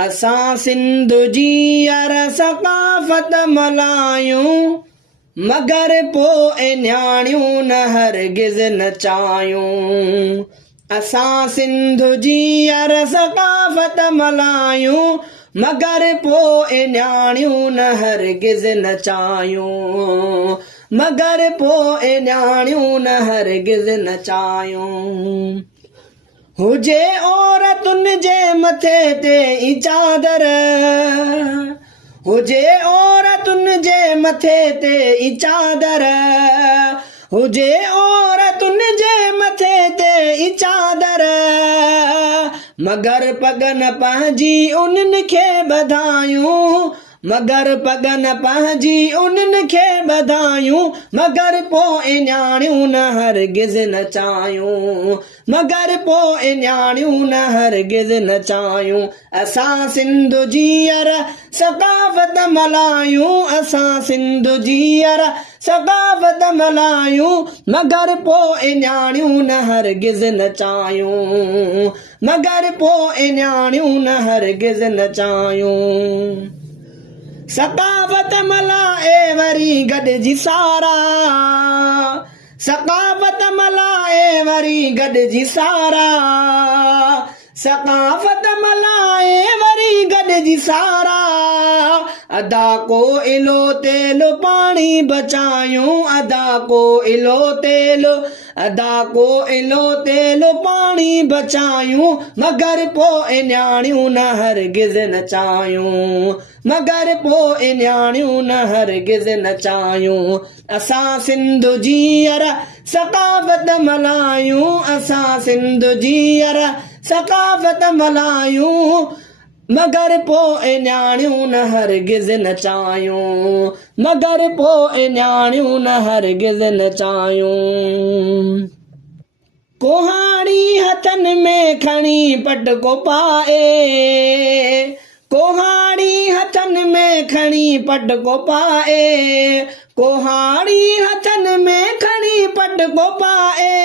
असां सिंध जी अर सकाफ़त मल्हायूं, मगर पोइ न्याणियूं न हरगिज़ नचायूं। असां सिंध जी अर सकाफ़त मल्हायूं, मगर पोइ न्याणियूं न हरगिज़ नचायूं। मगर पोइ न्याणियूं न हरगिज़ नचायूं। हुजे औरतुनि जे मथे ते ई चादर, हुजे औरतुनि जे मथे ते ई चादर, हुजे औरतुनि जे मथे ते ई चादर, मगर पगन पंहिंजी उन्हनि खे ॿधायूं, मगर पगन पंहिंजी उन्हनि खे ॿधायूं। मगर पोइ न्याणियूं न हरगिज़ नचायूं, मगर पोइ न्याणियूं न हरगिज़ नचायूं। असां सिंध जी अर सकाफ़त मल्हायूं, असां सिंध जी अर सकाफ़त मल्हायूं, मगर पोइ न्याणियूं न हरगिज़ नचायूं, मगर पोइ न्याणियूं न हरगिज़ नचायूं। सकाफ़त मल्हाए वरी गॾिजी सारा, सकाफ़त मल्हाए वरी गॾिजी सारा, सकाफ़त मल्हाए वरी गॾिजी सारा। अदा को इलो तेल पाणी बचायूं, अदा को इलो तेल, अदा को इलो तेल पाणी बचायूं। मगर पोइ न्याणियूं न हरगिज़ नचायूं, मगर पोइ न्याणियूं न हरगिज़ नचायूं। असां सिंध जी अर सकाफ़त मल्हायूं, असां सिंध जी अर सकाफ़त मल्हायूं, मगर पोइ न्याणियूं न हरगिज़ नचायूं, मगर पोइ न्याणियूं न हरगिज़ नचायूं। कोहाड़ी हथनि में खणी पटको पाए, कोहाड़ी हथनि में खणी पटको पाए, कोहाड़ी हथनि में खणी पटको पाए।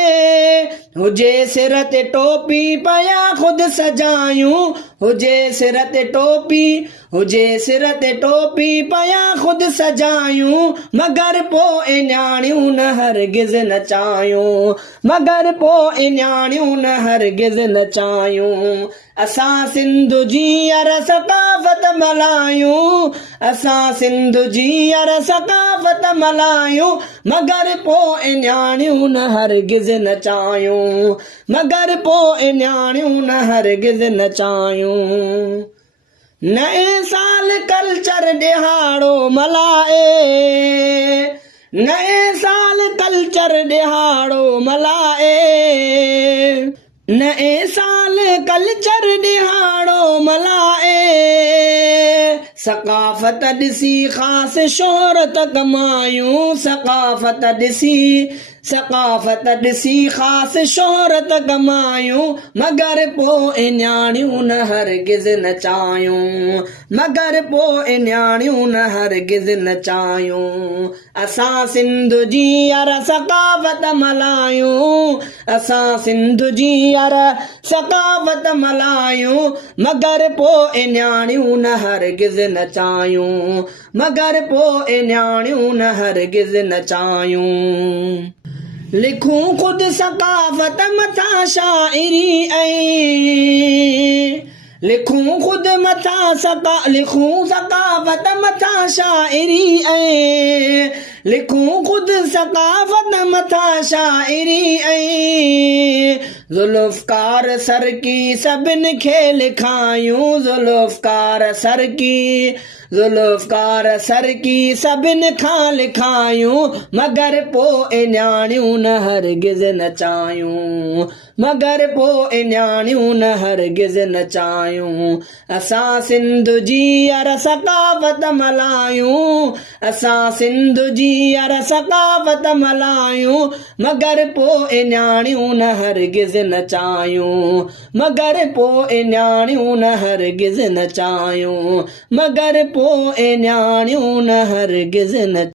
हुजे सिर ते टोपी पया ख़ुदि सजायूं, हुजे सिर ते टोपी, हुजे सिर ते टोपी पया ख़ुदि सजायूं। मगर पोइ न्याणियूं न हरगिज़ नचायूं, मगर पोइ न्याणियूं न हरगिज़ नचायूं। असां सिंध जी अर सकाफ़त मल्हायूं, असां सिंध जी अर सकाफ़त मल्हायूं, मगर पोइ न्याणियूं न हरगिज़ नचायूं, मगर पोइ न्याणियूं न हरगिज़ नचायूं। नए साल कल्चर ॾिहाड़ो मल्हाए, नए साल कल्चर ॾिहाड़ो मल्हाए, नए साल कल्चर ॾिहाड़ो मल्हाए। सकाफ़त ॾिसी ख़ासि शोहरत कमायूं, सकाफ़त ॾिसी, सकाफ़त ॾिसी ख़ासि शोहरत कमायूं। मगर पोइ न्याणियूं न हरगिज़ नचायूं, मगर पोइ न्याणियूं न हरगिज़ नचायूं। असां सिंध जी अर सकाफ़त मल्हायूं, असां सिंध जी अर सकाफ़त मल्हायूं, मगर पोइ न्याणियूं न हरगिज़ नचायूं, मगर पोइ न्याणियूं न हरगिज़ नचायूं। लिखूं ख़ुदि सकाफ़त मथां शाइरी ऐं, लिखूं ख़ुदि मथां लिखूं सकाफ़त मथां शाइरी ऐं, लिखूं ख़ुदि सकाफ़त मथां शाइरी ऐं। ज़ुल्फ़कार सरकी सभिनि खे लिखायूं, ज़ुल्फ़कार सरकी, ज़ुल्फ़कार सरकी सभिनि खां लिखायूं। मगर पोइ न्याणियूं न हरगिज़ नचायूं, मगर पोइ न्याणियूं न हरगिज़ नचायूं। असां सिंध जी अर सकाफ़त मल्हायूं, असां सिंध जी अर सकाफ़त मल्हायूं, मगर पोइ न्याणियूं न हरगिज़ नचायूं, मगर पोइ न्याणियूं न हरगिज़ नचायूं, मगर पोइ न्याणियूं न हरगिज़ नचायूं।